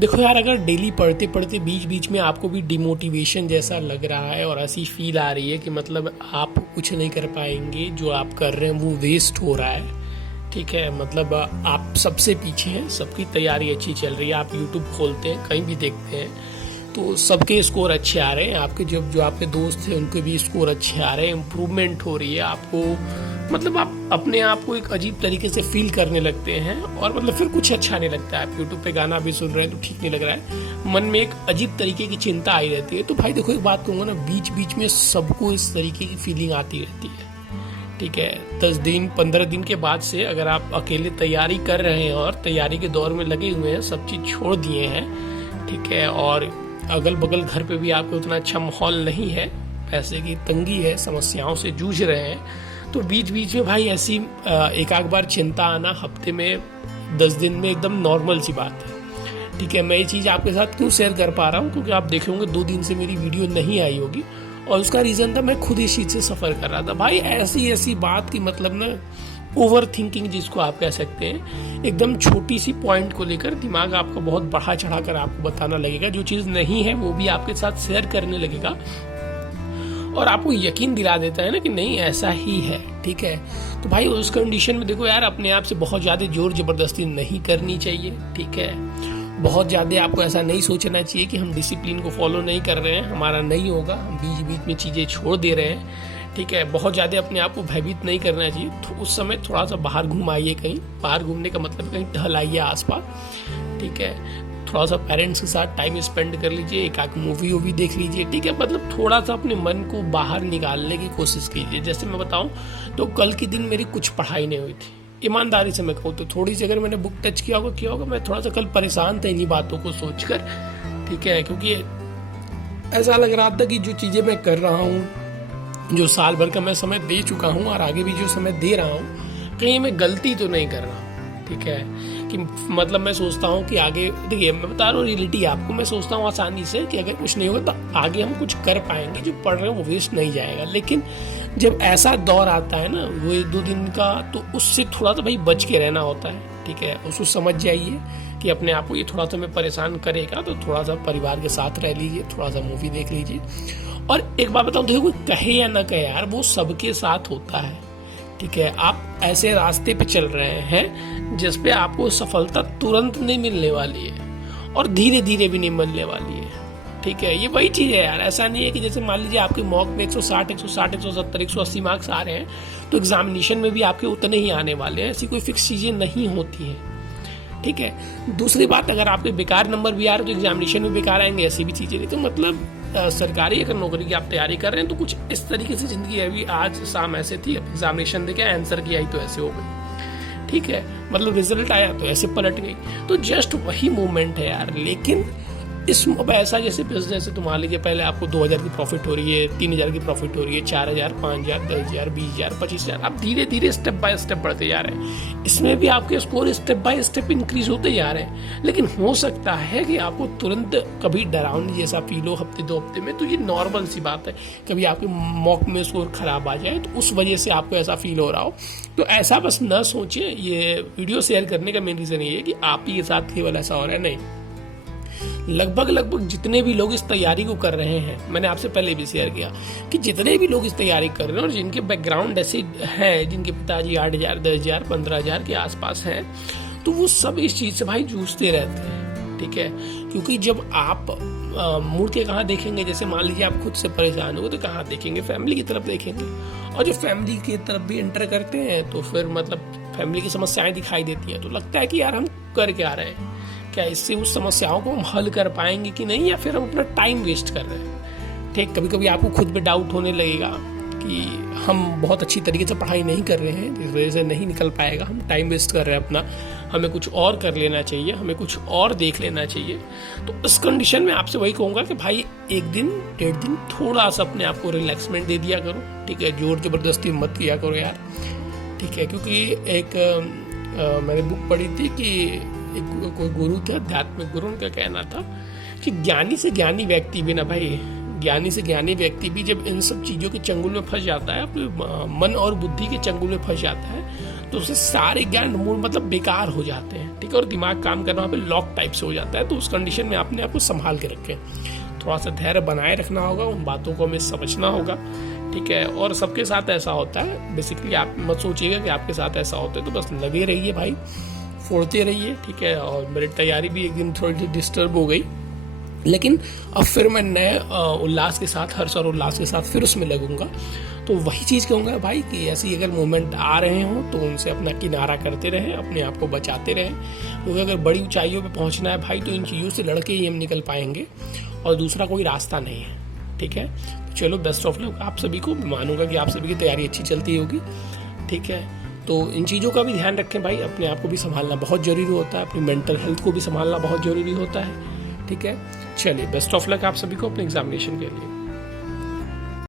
देखो यार, अगर डेली पढ़ते पढ़ते बीच बीच में आपको भी डिमोटिवेशन जैसा लग रहा है और ऐसी फील आ रही है कि मतलब आप कुछ नहीं कर पाएंगे, जो आप कर रहे हैं वो वेस्ट हो रहा है, ठीक है, मतलब आप सबसे पीछे हैं, सबकी तैयारी अच्छी चल रही है, आप यूट्यूब खोलते हैं कहीं भी देखते हैं तो सबके स्कोर अच्छे आ रहे हैं, आपके जो आपके दोस्त थे उनके भी स्कोर अच्छे आ रहे हैं, इम्प्रूवमेंट हो रही है आपको, मतलब आप अपने आप को एक अजीब तरीके से फील करने लगते हैं और मतलब फिर कुछ अच्छा नहीं लगता है। आप यूट्यूब पे गाना भी सुन रहे हैं तो ठीक नहीं लग रहा है, मन में एक अजीब तरीके की चिंता आई रहती है। तो भाई देखो, एक बात कहूँगा ना, बीच बीच में सबको इस तरीके की फीलिंग आती रहती है, ठीक है। 10 दिन 15 दिन के बाद से अगर आप अकेले तैयारी कर रहे हैं और तैयारी के दौर में लगे हुए हैं, सब चीज़ छोड़ दिए हैं, ठीक है, और अगल बगल घर पे भी आपको उतना अच्छा माहौल नहीं है, पैसे की तंगी है, समस्याओं से जूझ रहे हैं, तो बीच बीच में भाई ऐसी एक आध बार चिंता आना हफ्ते में 10 दिन में एकदम नॉर्मल सी बात है, ठीक है। मैं ये चीज़ आपके साथ क्यों शेयर कर पा रहा हूँ, क्योंकि आप देखे होंगे 2 दिन से मेरी वीडियो नहीं आई होगी और उसका रीज़न था मैं खुद इस चीज़ से सफ़र कर रहा था। भाई ऐसी बात की मतलब ना, ओवर थिंकिंग जिसको आप कह सकते हैं, एकदम छोटी सी पॉइंट को लेकर दिमाग आपका बहुत बढ़ा चढ़ा कर आपको बताना लगेगा, जो चीज़ नहीं है वो भी आपके साथ शेयर करने लगेगा और आपको यकीन दिला देता है ना कि नहीं ऐसा ही है, ठीक है। तो भाई उस कंडीशन में देखो यार, अपने आप से बहुत ज़्यादा जोर ज़बरदस्ती नहीं करनी चाहिए, ठीक है। बहुत ज़्यादा आपको ऐसा नहीं सोचना चाहिए कि हम डिसिप्लिन को फॉलो नहीं कर रहे हैं, हमारा नहीं होगा, हम बीच बीच में चीज़ें छोड़ दे रहे हैं, ठीक है। बहुत ज़्यादा अपने आप को भयभीत नहीं करना चाहिए। तो उस समय थोड़ा सा बाहर घूम आइए, कहीं बाहर घूमने का मतलब कहीं टहल आइए आसपास, ठीक है। थोड़ा सा पेरेंट्स के साथ टाइम स्पेंड कर लीजिए, एक आध मूवी वूवी देख लीजिए, ठीक है। मतलब थोड़ा सा अपने मन को बाहर निकालने की कोशिश कीजिए। जैसे मैं बताऊं तो कल के दिन मेरी कुछ पढ़ाई नहीं हुई थी, ईमानदारी से मैं कहूँ तो थोड़ी सी अगर मैंने बुक टच किया होगा मैं थोड़ा सा कल परेशान था इन्हीं बातों को सोचकर, ठीक है। क्योंकि ऐसा लग रहा था कि जो चीज़ें मैं कर रहा हूँ, जो साल भर का मैं समय दे चुका हूँ और आगे भी जो समय दे रहा हूँ, कहीं मैं गलती तो नहीं कर रहा हूँ, ठीक है। कि मतलब मैं सोचता हूँ कि आगे, देखिए मैं बता रहा हूँ रियलिटी आपको, मैं सोचता हूँ आसानी से कि अगर कुछ नहीं होगा तो आगे हम कुछ कर पाएंगे, जो पढ़ रहे हैं वो वेस्ट नहीं जाएगा। लेकिन जब ऐसा दौर आता है ना, वो 1-2 दिन का, तो उससे थोड़ा सा भाई बच के रहना होता है, ठीक है। उसको समझ जाइए कि अपने आप को ये थोड़ा सा मैं परेशान करेगा तो थोड़ा सा परिवार के साथ रह लीजिए, थोड़ा सा मूवी देख लीजिए। और एक बात बताऊँ, देखो कोई कहे या ना कहे यार, वो सबके साथ होता है, ठीक है। आप ऐसे रास्ते पे चल रहे हैं जिस पे आपको सफलता तुरंत नहीं मिलने वाली है और धीरे धीरे भी नहीं मिलने वाली है, ठीक है। ये वही चीज़ है यार, ऐसा नहीं है कि जैसे मान लीजिए आपके मॉक में 160, 160, 170, 180 मार्क्स आ रहे हैं तो एग्जामिनेशन में भी आपके उतने ही आने वाले हैं, ऐसी कोई फिक्स चीज़ें नहीं होती हैं, ठीक है। दूसरी बात, अगर आपके बेकार नंबर भी आ रहे हैं तो एग्जामिनेशन में बेकार आएंगे, ऐसी भी चीज़ें नहीं। तो मतलब सरकारी अगर नौकरी की आप तैयारी कर रहे हैं तो कुछ इस तरीके से ज़िंदगी है, अभी आज शाम ऐसे थी, अब एग्जामिनेशन देके आंसर की आई तो ऐसे हो गई, ठीक है। मतलब रिजल्ट आया तो ऐसे पलट गई, तो जस्ट वही मोमेंट है यार। लेकिन इस ऐसा जैसे बिजनेस है, तो मान लीजिए पहले आपको 2000 की प्रॉफिट हो रही है, 3000 की प्रॉफिट हो रही है, 4000, 5000, 10000, 20000, 25000, आप धीरे धीरे स्टेप बाय स्टेप बढ़ते जा रहे हैं। इसमें भी आपके score step by step increase होते जा रहे हैं। लेकिन हो सकता है कि आपको तुरंत कभी डरावनी जैसा फील हो हफ्ते 2 हफ्ते में, तो ये नॉर्मल सी बात है। कभी आपके मॉक में स्कोर खराब आ जाए तो उस वजह से आपको ऐसा फील हो रहा हो, तो ऐसा बस न सोचिए। ये वीडियो शेयर करने का मेन रीज़न ये है कि आप ही के साथ केवल ऐसा हो रहा है, नहीं, लगभग जितने भी लोग इस तैयारी को कर रहे हैं, मैंने आपसे पहले भी शेयर किया कि जितने भी लोग इस तैयारी कर रहे हैं और जिनके बैकग्राउंड ऐसे हैं, जिनके पिताजी 8000, 10000, 15000 के आसपास हैं, तो वो सब इस चीज़ से भाई जूझते रहते हैं, ठीक है। क्योंकि जब आप मुड़ के कहाँ देखेंगे, जैसे मान लीजिए आप खुद से परेशान हो तो कहाँ देखेंगे, फैमिली की तरफ देखेंगे, और जब फैमिली की तरफ भी एंटर करते हैं तो फिर मतलब फैमिली की समस्याएं दिखाई देती हैं, तो लगता है कि यार हम कर क्या रहे हैं, क्या इससे उस समस्याओं को हम हल कर पाएंगे कि नहीं, या फिर हम अपना टाइम वेस्ट कर रहे हैं, ठीक। कभी कभी आपको खुद पे डाउट होने लगेगा कि हम बहुत अच्छी तरीके से पढ़ाई नहीं कर रहे हैं, जिस वजह से नहीं निकल पाएगा, हम टाइम वेस्ट कर रहे हैं अपना, हमें कुछ और कर लेना चाहिए, हमें कुछ और देख लेना चाहिए। तो इस कंडीशन में आपसे वही कहूँगा कि भाई 1 दिन 1.5 दिन थोड़ा सा अपने आप को रिलैक्समेंट दे दिया करो, ठीक है। जोर ज़बरदस्ती मत किया करो यार, ठीक है। क्योंकि एक मैंने बुक पढ़ी थी कि एक कोई गुरु थे, आध्यात्मिक गुरु, उनका कहना था कि ज्ञानी से ज्ञानी व्यक्ति भी ना भाई, ज्ञानी से ज्ञानी व्यक्ति भी जब इन सब चीज़ों के चंगुल में फंस जाता है, अपने मन और बुद्धि के चंगुल में फंस जाता है, तो उससे सारे ज्ञान मूल मतलब बेकार हो जाते हैं, ठीक है, और दिमाग काम करना वहाँ पे लॉक टाइप से हो जाता है। तो उस कंडीशन में अपने आप को संभाल के रखें, थोड़ा सा धैर्य बनाए रखना होगा, उन बातों को हमें समझना होगा, ठीक है। और सबके साथ ऐसा होता है, बेसिकली आप मत सोचिएगा कि आपके साथ ऐसा होता है, तो बस लगे रहिए भाई, फोड़ते रहिए, ठीक है। और मेरी तैयारी भी एक दिन थोड़ी सी डिस्टर्ब हो गई, लेकिन अब फिर मैं नए उल्लास के साथ, हर्ष और उल्लास के साथ फिर उसमें लगूंगा। तो वही चीज़ कहूँगा भाई कि ऐसी अगर मोमेंट आ रहे हों तो उनसे अपना किनारा करते रहें, अपने आप को बचाते रहें, क्योंकि अगर बड़ी ऊंचाइयों पे पहुंचना है भाई तो इन चीज़ों से लड़के ही हम निकल पाएंगे, और दूसरा कोई रास्ता नहीं है, ठीक है। तो चलो, बेस्ट ऑफ लक आप सभी को। मानूंगा कि आप सभी की तैयारी अच्छी चलती होगी, ठीक है। तो इन चीज़ों का भी ध्यान रखें भाई, अपने आप को भी संभालना बहुत ज़रूरी होता है, अपनी मेंटल हेल्थ को भी संभालना बहुत ज़रूरी होता है, ठीक है। चलिए, बेस्ट ऑफ लक आप सभी को अपने एग्जामिनेशन के लिए।